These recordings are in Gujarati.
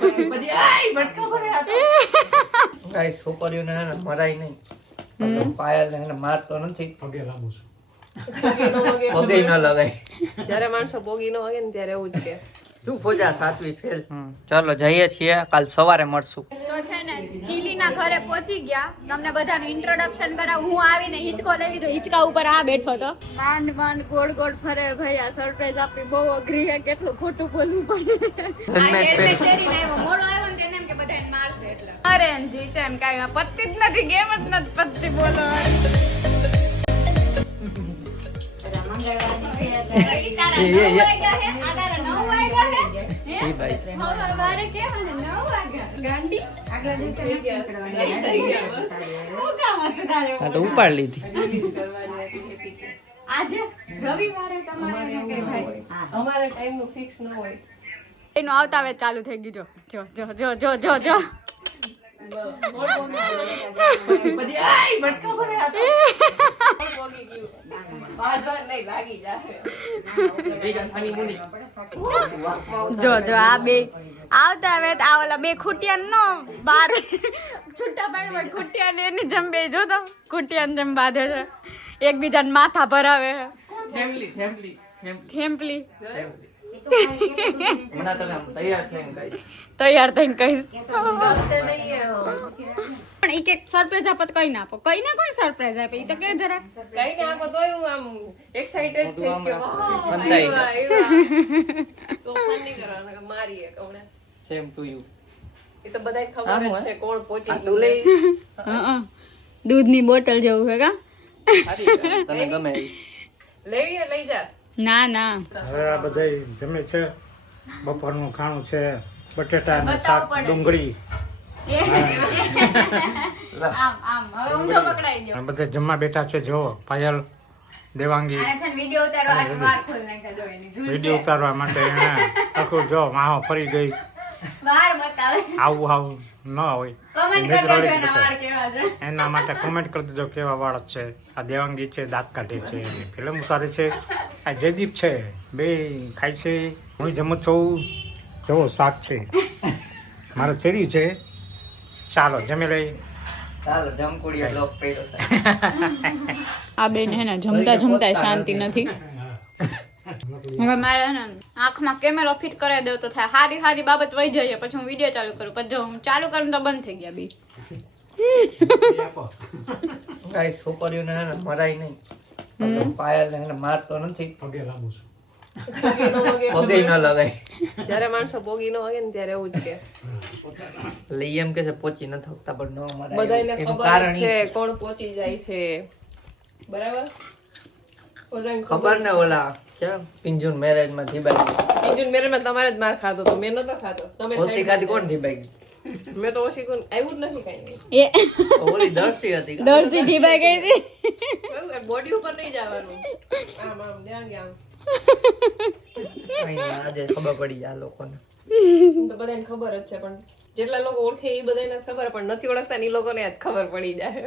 પછી આય બટકા ભરે આ ગાઈસ છોકરીઓને હે મરાય નહીં પાયલ ને મારતો નથી પગે લાગુ છું પગે ન લગાય જ્યારે માણસો પોગી ન હોય ને ત્યારે એવું જ કે તું ફોજા સાતવી ફેલ ચાલો જઈએ છીએ કાલ સવારે મળશું તો છે ને ચીલીના ઘરે પહોંચી ગયા તમને બધાનું ઇન્ટ્રોડક્શન કરાવું હું આવીને હિંચકો લઈ લીધો હિંચકા ઉપર આ બેઠો તો માંડ ગોળ ગોળ ફરે ભાઈ આ સરપ્રાઈઝ આપી બહુ અઘરી છે કેટલું ખોટું બોલવું પડે આ હેલ્મેટ પહેરીને આવ્યો મોડો આવ્યો ને તેને એમ કે બધાને મારશે એટલે અરે જીતે એમ કાંઈ પત્તી જ નથી ગેમ જ નથી પત્તી બોલો ઉપાડ લીધી આજે રવિવારે તમારે અમારા ટાઈમ નું ફિક્સ ન હોય એનો આવતા વેચ ચાલુ થઈ ગયું જો જો જો જો જો જો પછી આય બટકા ભરે આ પોગી ગયું પાછળ નહીં લાગી જાય બેગન ફાની મુની જો જો આ બે આવતા વેત આ ઓલા બે ખૂટિયાન નો બાર છૂટા પાડવા ખૂટિયાન એની જેમ બે જો તો ખૂટિયાન જેમ બાંધે છે એકબીજાને માથા ભરાવે ફેમિલી થેમ્પલી મના તમે આમ તૈયાર થઈને ગાઈસ તૈયાર થઈને કહીશ ગમતે નહીં પણ ઈ કે સરપ્રાઈઝ આપત કઈ ના આપો કઈ ના કોણ સરપ્રાઈઝ આપે ઈ તો કે જરા કઈ ને આપો તોય હું આમ એક્સાઇટેડ થઈશ કે ફંતાઈ તો ફન નહીં કરવાનું મારીએ કોણે સેમ ટુ યુ એ તો બધાય ખબર જ છે કોણ પહોંચી તું લઈ દૂધની બોટલ જેવું છે કા તને ગમે લેવી લઈ જા ના ના હવે આ બધા જમે છે બપોરનું ખાણું છે બટેટા અને શાક ડુંગળી આમ આમ હવે ઊંધો પકડાઈ ગયો આ બધા જમવા બેઠા છે જો પાયલ દેવાંગી આને છે વિડિયો ઉતારવા આજ વાર ખોલ નાખ્યા જો એની ઝૂલ વિડીયો ઉતારવા માટે આખું જો માહો ફરી ગઈ વાર બતાવે આવું ન હોય કમેન્ટ કરજો એના વાર કેવા છે એના માટે કોમેન્ટ કરી દેજો કેવા વાળ છે આ દેવાંગી છે દાંત કાઢે છે ફિલ્મ ઉતારે છે આ જયદીપ છે બે ખાય છે હું જમું છું જો શાક છે મારે શેરી છે ચાલો જમી લઈ ચાલો જમકુડિયા બ્લોક કર્યો છે આ બેન હે ને જમતા જમતા શાંતિ નથી હવે મારે ને આંખમાં કેમેરો ફિટ કરાવી દઉં તો થાય હારી હારી બાબત વહી જાય પછી હું વિડીયો ચાલુ કરું પછી જો હું ચાલુ કરું તો બંધ થઈ ગયા બી ગાઈસ છોકરીઓને હે મરાય નહીં પાયલ ને મારતો નથી પગે લાગુ છું પગે ન લગાય જ્યારે માણસો પોગી ન હોય ને ત્યારે એવું જ કે લઈ એમ કે છે પહોંચી ન થકતા પણ ન મરાય બધાયને એનું ખબર કારણ જ છે કોણ પહોંચી જાય છે બરાબર બધાયને ખબર ને ઓલા કેમ પિંજુન મેરેજ માં ધીબાઈ ઇન્ડિયન મેરેજમાં તમારે જ માર ખાતો તો મેં નતો ખાતો તમે ઓછી ખાધી કોણ ધીબાઈ મેં તો ઓછી કોણ આવ્યું જ નથી કઈ એ ઓલી દર્શી હતી દરજી ઢીબાઈ ગઈ હતી બોડી ઉપર નહીં જવાનું આમ આમ ધ્યાન કે આમ કઈ નહીં, આજે ખબર પડી આ લોકોને તો બધાને ખબર જ છે પણ જેટલા લોકો ઓળખે એ બધાને ખબર પણ નથી ઓળખતા ને એ લોકોને જ ખબર પડી જાય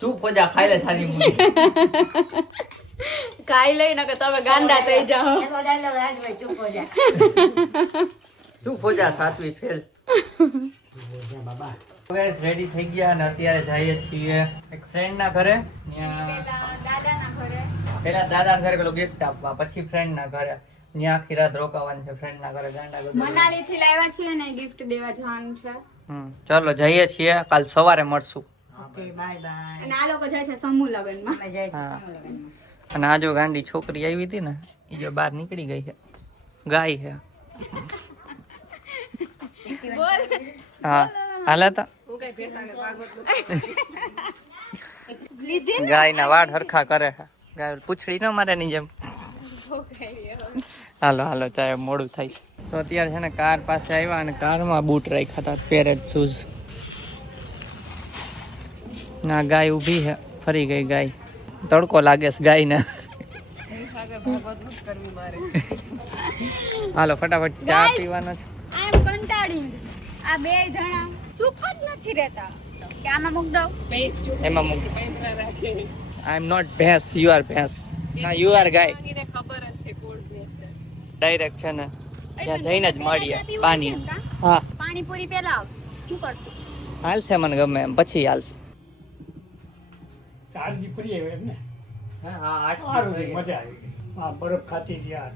તું પોજા ખાઈ લે સારી મુની કાઈ લઈને કે તમે ગાંડા થઈ જાઓ તું પોજા સાતવી ફેલ ગાઈસ રેડી થઈ ગયા અને અત્યારે જઈએ છીએ એક ફ્રેન્ડ ના ઘરે ત્યાં દાદાના ઘરે પેલા દાદા ઘરે પેલો ગિફ્ટ આપવા પછી ફ્રેન્ડ ના ઘરે ત્યાં આખી રાત રોકાવાનું છે ફ્રેન્ડ ના ઘરે ગાંડા ગોદા મનાલી થી લાવ્યા છીએ ને ગિફ્ટ દેવા જવાનું છે ચાલો જઈએ છીએ કાલ સવારે મળશું અને આ લોકો જાય છે સમૂહ લગ્નમાં હા અને આ જો ગાંડી છોકરી આવી હતી ને એ જો બહાર નીકળી ગઈ છે ગાય છે હા હાલે તો હું કઈ ભેંસ આગળ ભાગવત ગાય ના વાળ હરખા કરે છે ગાય પૂછડી ન મારે ની જેમ હાલો હાલો ચાहे મોડું થાય છે તો અત્યારે છે ને કાર પાસે આવ્યા અને કારમાં બૂટ રાખ્યા હતા પેરે જ શૂઝ ના ગાય ઊભી છે ફરી ગઈ ગાય તડકો લાગે છે ગાય ને હાલો ફટાફટ ચા પીવાનો છે આઈ એમ કંટાળી આ બે જણા ચૂપ જ નથી રહેતા કે આમાં મૂક દો એમાં મૂક આઈ એમ નોટ ભેંસ યુ આર ભેંસ ના યુ આર ગાય ખબર જ છે કોણ ભેંસ ડાયરેક્ટ છે ને ત્યાં જઈને જ મળીએ પાણી હા પાણીપુરી પેલા આવશે. શું કરશું? હાલશે મને ગમે એમ પછી હાલશે. ચારજી ફરી આવ્યો એમ ને હા સારું છે, મજા આવી ગઈ. હા બરફ ખાતી છે યાર.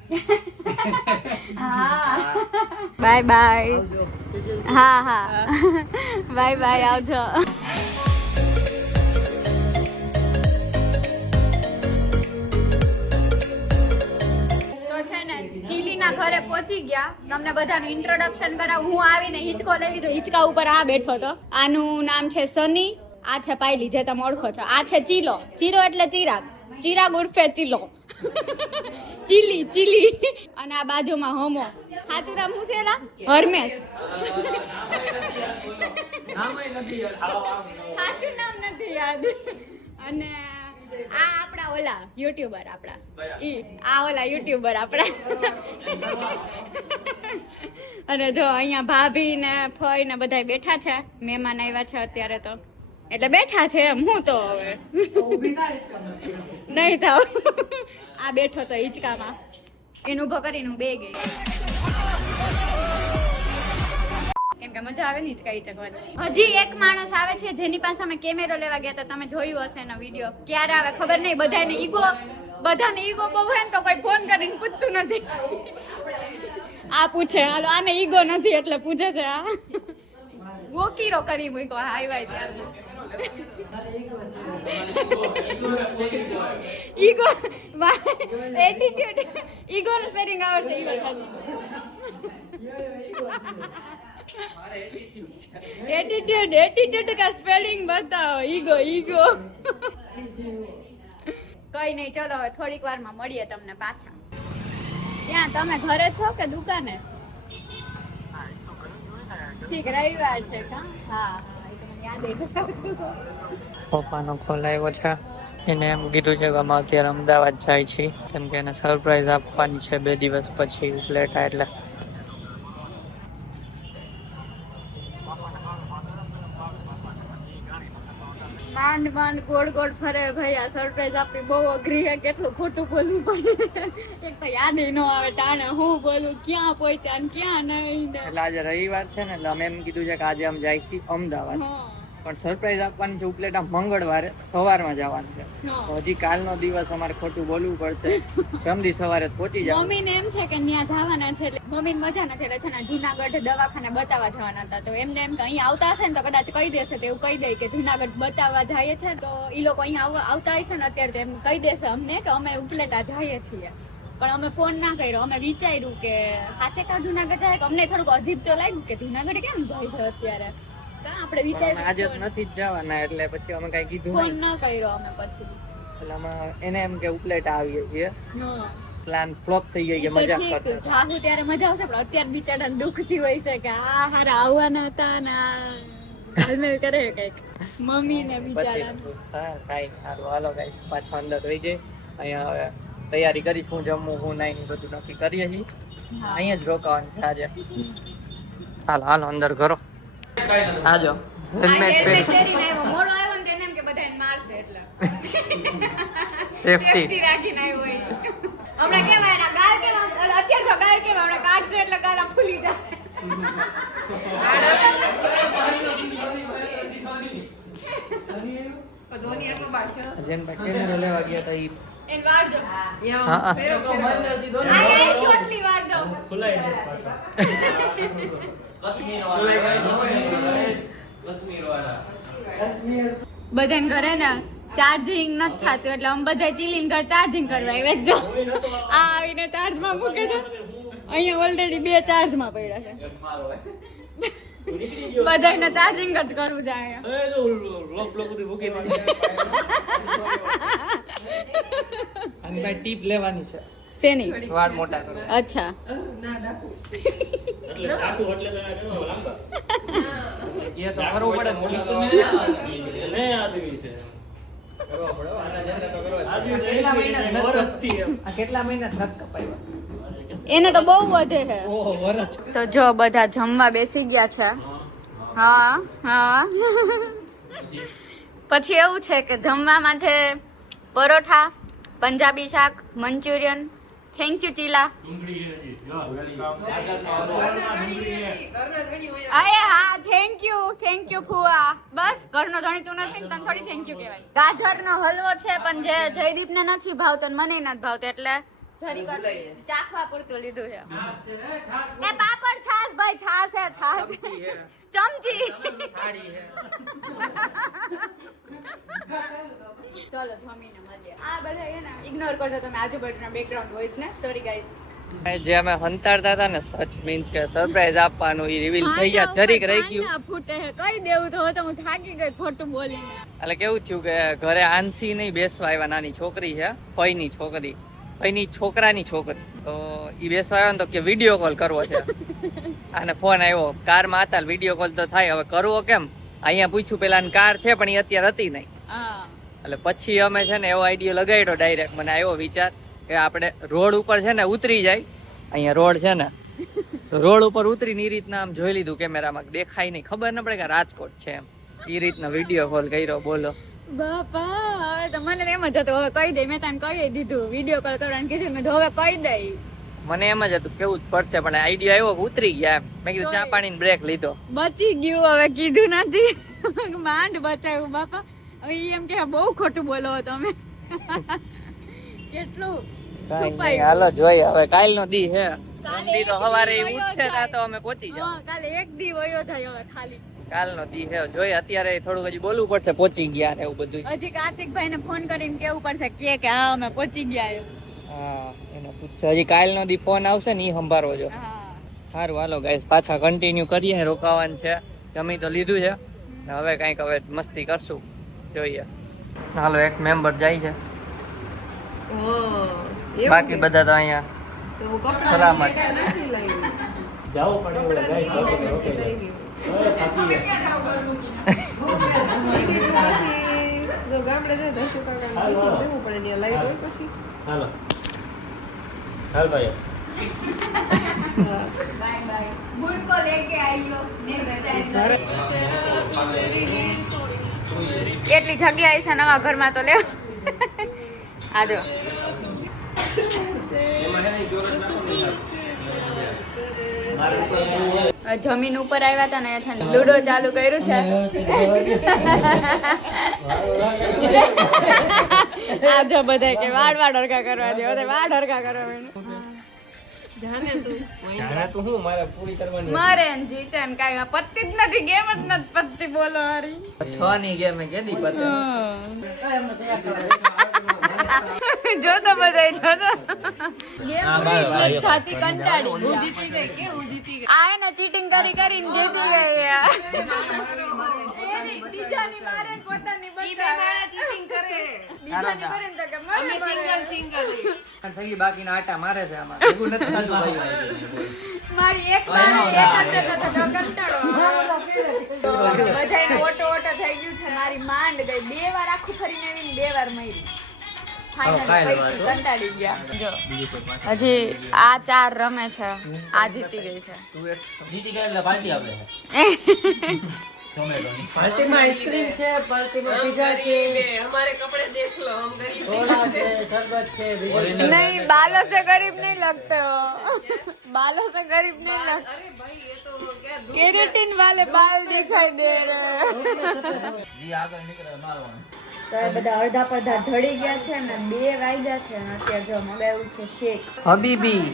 હા બાય બાય. હા હા બાય બાય, આવજો. તો છે ને ચીલીના ઘરે પહોંચી ગયા. તમને બધાનું ઇન્ટ્રોડક્શન કરાવું. હું આવીને હિંચકો લઈ લીધો. હિંચકા ઉપર આ બેઠો હતો. આનું નામ છે સની. આ છે પાયલી, જે તમે ઓળખો છો. આ છે ચીલો. ચીરો એટલે ચિરાગ. ચિરાગ ઉર્ફે ચીલો. Chilli chilli. અને આ બાજુમાં હોમો. સાચું નામ શું છે એલા? હરમેશ. સાચું નામ નથી યાદ. અને આ આપણા ઓલા યુટ્યુબર આપણા યુટ્યુબર આપણા. અને જો અહીંયા ભાભી ને ફઈ ને બધા બેઠા છે. મહેમાન આવ્યા છે અત્યારે તો, એટલે બેઠા છે એમ. હું તો હવે નહીં થાવ. આ બેઠો તો હિંચકામાં, એને ઉભો કરીને હું બે ગઈ. કેમ કે મજા આવે ને હિંચકા હિંચકવાની. હજી એક માણસ આવે છે જેની પાસે અમે કેમેરો લેવા ગયા હતા. તમે જોયું હશે એનો વિડીયો. ક્યારે આવે ખબર નહીં. બધાને ઈગો બહુ હોય ને તો કોઈ ફોન કરીને પૂછતું નથી. આ પૂછે, હાલો આને ઈગો નથી એટલે પૂછે છે. આ ગોકીરો કરી મૂક્યો. હાઈવાય ત્યાં ઈગો એટીટ્યુડ. ઈગો નું સ્પેલિંગ આવડશે. ઈગો એટીટ્યુડ કા સ્પેલિંગ બતાવો. ઈગો કઈ નહીં. ચલો હવે થોડીક વારમાં મળીએ તમને પાછા. ત્યાં તમે ઘરે છો કે દુકાને? ઠીક, રવિવાર છે કા? હા યાદ પપ્પાનો કોલ આવ્યો છે. એને એમ કીધું છે કે અમે અત્યારે અમદાવાદ જાય છીએ, કેમ કે એને સરપ્રાઈઝ આપવાની છે 2 દિવસ પછી ઉપલેટા. એટલે માંડ ગોળ ફરે ભાઈ. આ સરપ્રાઈઝ આપવી બહુ અઘરી છે. કેટલું ખોટું બોલવું પડે. એક તો યાદ ન આવે ટાણે હું બોલું, ક્યાં પહોંચ્યા ને ક્યાં નહીં. એટલે આજે રવિવાર છે ને, એટલે અમે એમ કીધું છે કે આજે અમે જાય છીએ અમદાવાદ, પણ સરપ્રાઈઝ આપવાની છે ઉપલેટા મંગળવારે સવારમાં જવાનું છે. તો હજી કાલનો દિવસ અમારે ખોટું બોલવું પડશે. રમદી સવારે પહોંચી જાવ. મમ્મીને એમ છે કે ત્યાં જવાના છે. એટલે મમ્મીને મજા નથી. એટલે છે ને જુનાગઢ દવાખાને બતાવવા જવાના હતા. તો એમને એમ કે અહીંયા આવતા હશે ને તો કદાચ કહી દેશે. તો એવું કહી દે કે જુનાગઢ બતાવવા જઈએ છે. તો ઈ લોકો અહીંયા આવતા હશે ને અત્યારે તો એમ કહી દેશે અમને કે અમે ઉપલેટા જઈએ છીએ. પણ અમે ફોન ના કર્યો. અમે વિચાર્યું કે સાચે કા જુનાગઢ જાય. અમને થોડુંક અજીબ તો લાગ્યું કે જુનાગઢ કેમ જાય છે અત્યારે. આપણે વિચાર્યું આજે નથી જ જવાના, એટલે પછી અમે કઈ કીધું ફોન ના કર્યો અમે પછી. એટલે અમે એને એમ કે ઉપલેટા આવીએ છીએ. પ્લાન ફ્લોપ થઈ ગઈ કે મજાક કરતા. જાહુ ત્યારે મજા આવશે, પણ અત્યારે બિચારાને દુઃખ થી હોય છે કે આ હારા આવવાના હતા ને હાલમેલ કરે કઈક મમ્મી ને બિચારા. કાઈ સારું, હાલો ગાઈસ પાછા અંદર રહી જાય. અહીંયા હવે તૈયારી કરીશ. હું જમવું હું નહીં બધું નક્કી કરીએ છીએ. અહીંયા જ રોકાવાનું છે આજે. હાલો અંદર કરો. આજો હેલ્મેટ પહેરીને આવ્યો. મોડો આવ્યો ને તેને એમ કે બધાને મારશે એટલે સેફટી રાખીને આવ્યો હોય. હમણાં કેવા એના ગાલ કેવા, અત્યારે તો ગાલ કેવા હમણાં કાઢશે એટલે ગાલ ફૂલી જાય. કેમેરો લેવા ગયા હતા ઈ એન વાળજો. હા ચોટલી વાળ દો. બધાને ઘરે ને ચાર્જિંગ નથી થતું એટલે અમે બધા ચીલિંગ ઘર ચાર્જિંગ કરવા આવ્યા. જો આ આવીને ચાર્જમાં મૂકે છે. અહીંયા ઓલરેડી 2 ચાર્જમાં પડ્યા છે. બધાને ચાર્જિંગ જ કરવું છે અહીંયા. ટીપ લેવાની છે. શેની? વાળ મોટા કરો. અચ્છા. જે તો કરવું પડે કેટલા મહિના નથી કપાવ્યા. એને તો બહુ વધે છે. ઓહો વરસ. તો જો બધા જમવા બેસી ગયા છે. હા પછી એવું છે કે જમવામાં છે પરોઠા, પંજાબી શાક, મંચુરિયન, થેન્ક યુ ચીલા. અરે હા થેન્ક યુ ફુવા. બસ ઘરનો ધણી તું નથી ને તને થોડી થેન્ક યુ કહેવાય. ગાજરનો હલવો છે પણ જે જયદીપને નથી ભાવતો ને મને નથી ભાવતો એટલે જરી ચાખવા પૂરતું લીધું છે. એ પાપડ છાસ ભાઈ છાસ હે છાસ ચમચી. ચલો જમીને મળીએ. આ બધા છે ને ઇગ્નોર કરજો તમે આજુબાજુના બેકગ્રાઉન્ડ વોઇસ ને. Sorry guys. જે અમે હંતાડતા હતા ને સચ મીન્સ કે સરપ્રાઈઝ આપવાનું ઈ રિવીલ થઈ ગયા જરીક રહી ગયું. ફૂટે હે કઈ દેવું તો તો હું થાકી ગઈ ખોટું બોલીને. એટલે કેવું થયું કે ઘરે આંસી નહીં બેસવા આવ્યા. નાની છોકરી છે ફઈની છોકરી, ફઈની છોકરાની છોકરી. તો ઈ બેસવા આવ્યા ને તો કે વિડીયો કોલ કરવો છે. અને ફોન આવ્યો કારમાં હતા. વિડીયો કોલ તો થાય હવે કરવો કેમ. અહીંયા પૂછ્યું પેલા કાર છે પણ એ અત્યારે હતી નહીં. એટલે પછી અમે છે ને એવો આઈડિયો લગાડ્યો ડાયરેક્ટ. મને આવ્યો વિચાર કે આપણે રોડ ઉપર છે ને ઉતરી જાય. અહીંયા રોડ છે ને રોડ ઉપર ઉતરીને એ રીતના આમ જોઈ લીધું કેમેરામાં દેખાય નહીં ખબર ન પડે કે રાજકોટ છે એમ. એ રીતના વિડીયો કોલ કર્યો. બોલો બાપા હવે તો મને એમ જ હતું હવે કહી દે. મેં તને કહી દીધું વિડીયો કોલ કરવાનું કીધું. મેં હવે કહી દઈ. મને એમ જ હતું કેવું જ પડશે પણ આઈડિયો આવ્યો કે ઉતરી ગયા એમ. મેં કીધું ચા પાણીને બ્રેક લીધો. બચી ગયું હવે કીધું નથી. માંડ બચાવ્યું બાપા. હવે એમ કે બહુ ખોટું બોલો તમે. કેટલું છુપાયું. હાલો જોઈએ હવે કાલનો દી હે. દી તો સવારે ઉઠશે તો અમે પહોંચી જાવ. કાલે એક દી વયો જાય હવે ખાલી. કાલનો દી હે જોઈએ. અત્યારે થોડુંક હજી બોલવું પડશે પહોંચી ગયા ને એવું બધું. હજી કાર્તિકભાઈ ને ફોન કરીને કેવું પડશે કે હા અમે પહોંચી ગયા એમ. હા એને પૂછશે. હજી કાલનો દી ફોન આવશે ને ઈ સંભાળવો જો. હા સારું હાલો ગાઈસ પાછા કન્ટિન્યુ કરીએ. રોકાવાનું છે જમી તો લીધું છે ને હવે કંઈક હવે મસ્તી કરશું જોઈએ. હાલો એક મેમ્બર જાય છે બાકી બધા તો અહીંયા સલામત. જાવું પડે ગામડે જાય દર્શુ કાકા દેવું પડે ત્યાં લાઈટ હોય પછી. હાલો હાલ ભાઈ બાય બાય. ગુડ કો લેકે આઈયો નેક્સ્ટ ટાઈમ. કેટલી જગ્યા છે નવા ઘરમાં તો લેવ. આજો જમીન ઉપર આવ્યા હતા ને છે લૂડો ચાલુ કર્યું છે. આજો બધા કે વાડ હરકા કરવા દે. વાડ હરકા કરવા જાણે તું તું હું મારે પૂરી કરવાની મરે ને જીતે ને કાંઈ પત્તી જ નથી. ગેમ જ નથી પત્તી. બોલો હારી 6 ની ગેમ કેદી પતે. જો તો બધાય જો તો ગેમ પૂરી થાતી કંટાળી. હું જીતી ગઈ કે હું જીતી ગઈ. આ એને ચીટિંગ કરી કરીને જીતી ગઈ. એની બીજાની મારે ને પોતાની બચાવે. ચીટિંગ કરે. બીજાની મારે ને તો કે મને સિંગલ થઈ બાકીના આટા મારે છે આમાં. ભેગું નથી થતું ભાઈ. મારી એક મારે એક અંદર તો કંટાળો. બધાયને ઓટો ઓટો થઈ ગયું છે. મારી માંડ ગઈ. 2 વાર આખું ફરીને આવીને 2 વાર મરી. ફાઇનલી કંટાળી ગયા. જો હજી આ 4 રમે છે. આ જીતી ગઈ છે. જીતી ગયા એટલે પાર્ટી આપે છે. પાર્ટીમાં આઈસ્ક્રીમ છે, પાર્ટીમાં પીઝા છે. हमारे कपड़े देख लो, हम गरीब नहीं बालों से गरीब नहीं लगते हो. बालों से गरीब नहीं लगते. अरे भाई ये तो क्या केराटिन वाले बाल दिखाई दे रहे हैं. તો એ બધા અડધા પડધા ઢળી ગયા છે ને 2 વાગ્યા છે ને અત્યારે જો મગાવ્યું છે શેક. હબીબી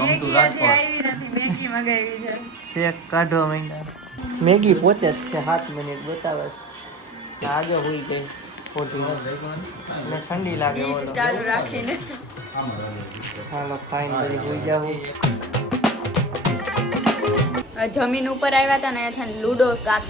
મેગી હજી આવી નથી. મેગી મગાવી છે. શેક કાઢવા માંડ્યા. મેગી પોતે જ છે 7 મિનિટ બતાવે છે. આજે હોઈ ગઈ ખોટી ને ઠંડી લાગે. ગીત ચાલુ રાખીને હાલો ફાઇન કરી હોઈ જાવ. જમીન ઉપર આવ્યા હતા ને છે લૂડો કાક